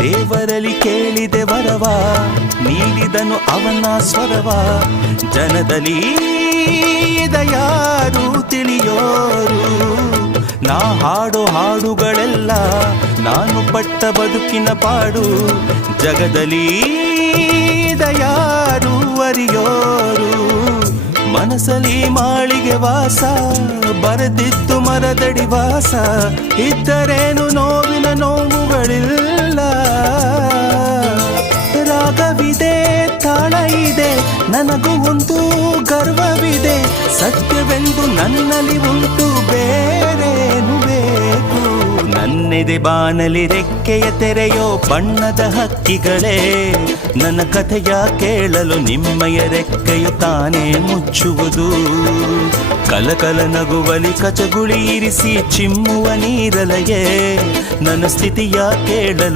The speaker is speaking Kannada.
ದೇವರಲ್ಲಿ ಕೇಳಿದೆ ವರವ, ನೀಡಿದನು ಅವನ ಸ್ವರವ. ಜನದಲ್ಲಿ ಯಾರು ತಿಳಿಯೋರು, ನಾ ಹಾಡೋ ಹಾಡುಗಳೆಲ್ಲ ನಾನು ಪಟ್ಟ ಬದುಕಿನ ಪಾಡು. ಜಗದಲ್ಲಿ ಯಾರು ಅರಿಯೋರು, ಮನಸಲಿ ಮಾಳಿಗೆ ವಾಸ, ಬರೆದಿದ್ದು ಮರದಡಿ ವಾಸ. ಇದ್ದರೇನು ನೋವಿನ ನೋವುಗಳಿಲ್ಲ, ರಾಗವಿದೆ ತಾಳ ಇದೆ, ನನಗೂ ಒಂದು ಗರ್ವವಿದೆ. ಸತ್ಯವೆಂದು ನನ್ನಲ್ಲಿ ಉಂಟು, ಬೇರೇನು ಬೇಕು. ನನ್ನೆದೆ ಬಾನಲಿ ರೆಕ್ಕೆಯ ತೆರೆಯೋ ಬಣ್ಣದ ಹಕ್ಕಿಗಳೇ, ನನ್ನ ಕಥೆಯ ಕೇಳಲು ನಿಮ್ಮಯ ರೆಕ್ಕೆಯು ತಾನೇ ಮುಚ್ಚುವುದು. ಕಲಕಲ ನಗುವಲಿ ಕಚಗುಳಿ ಇರಿಸಿ ಚಿಮ್ಮುವ ನೀರಲೆಯೇ, ನನ್ನ ಸ್ಥಿತಿಯ ಕೇಳಲು